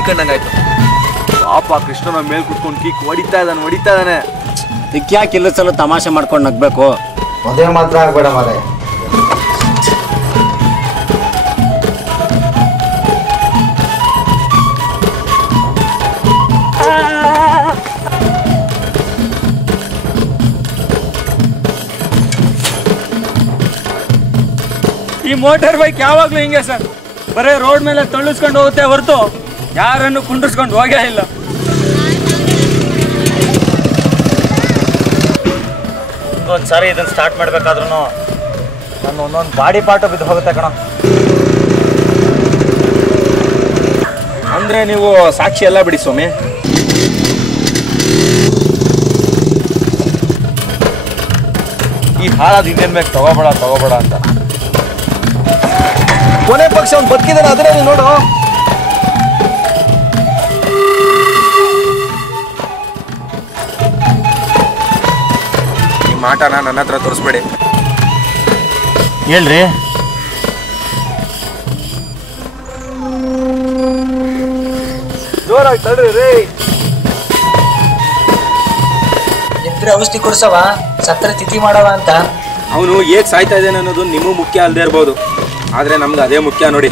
ನೀನ್ ಕಂಡಂಗಾಯ್ತು. ಪಾಪ ಕೃಷ್ಣನ ಮೇಲ್ ಕುತ್ಕೊಂಡು ಕೀಕ್ ಹೊಡಿತಾ ಇದ್ದಾನೆ. ಯಾಕೆ ಇಲ್ಲ ಸಲ ತಮಾಷೆ ಮಾಡ್ಕೊಂಡು ನಗ್ಬೇಕು? ಮದುವೆ ಮಾತ್ರ ಆಗ್ಬೇಡ ಮಾರೆ. ಈ ಮೋಟಾರ್ ಬೈಕ್ ಯಾವಾಗ್ಲೂ ಹಿಂಗೆ ಸರ್, ಬರೇ ರೋಡ್ ಮೇಲೆ ತಳ್ಳಿಸ್ಕೊಂಡು ಹೋಗುತ್ತೆ ಹೊರತು ಯಾರನ್ನು ಕುಂಡ್ರಿಸ್ಕೊಂಡು ಹೋಗೇ ಇಲ್ಲ. ಒಂದ್ಸಾರಿ ಇದನ್ನ ಸ್ಟಾರ್ಟ್ ಮಾಡ್ಬೇಕಾದ್ರೂ ನನ್ನ ಒಂದೊಂದು ಬಾಡಿ ಪಾರ್ಟು ಬಿದ್ದು ಹೋಗುತ್ತೆ ಕಣ. ಅಂದ್ರೆ ನೀವು ಸಾಕ್ಷಿ ಎಲ್ಲ ಬಿಡಿ ಸ್ವಾಮಿ. ಈ ಹಾಳಾದ ಇಂಡಿಯನ್ ಬ್ಯಾಗ್ ತಗೋಬೇಡ ಅಂತ. ಕೊನೆ ಪಕ್ಷ ಅವ್ನು ಬದುಕಿದಾನೆ, ಅದನ್ನೇ ನೀನು ನೋಡು. ನಿಮ್ಮ ಆಟನ ನನ್ನ ಹತ್ರ ತೋರಿಸ್ಬೇಡಿ. ಹೇಳ್ರಿ. ಜೋರಾಗಿ ತಡ್ರಿ ರೀ. ನಿಮ್ಗೆ ಔಷಧಿ ಕೊಡ್ಸವ ಸತ್ರ ತಿಥಿ ಮಾಡವ ಅಂತ. ಅವನು ಹೇಗೆ ಸಾಯ್ತಾ ಇದ್ದಾನೆ ಅನ್ನೋದು ನಿಮಗೂ ಮುಖ್ಯ ಅಲ್ಲದೆ ಇರ್ಬೋದು, ಆದರೆ ನಮ್ಗೆ ಅದೇ ಮುಖ್ಯ ನೋಡಿ.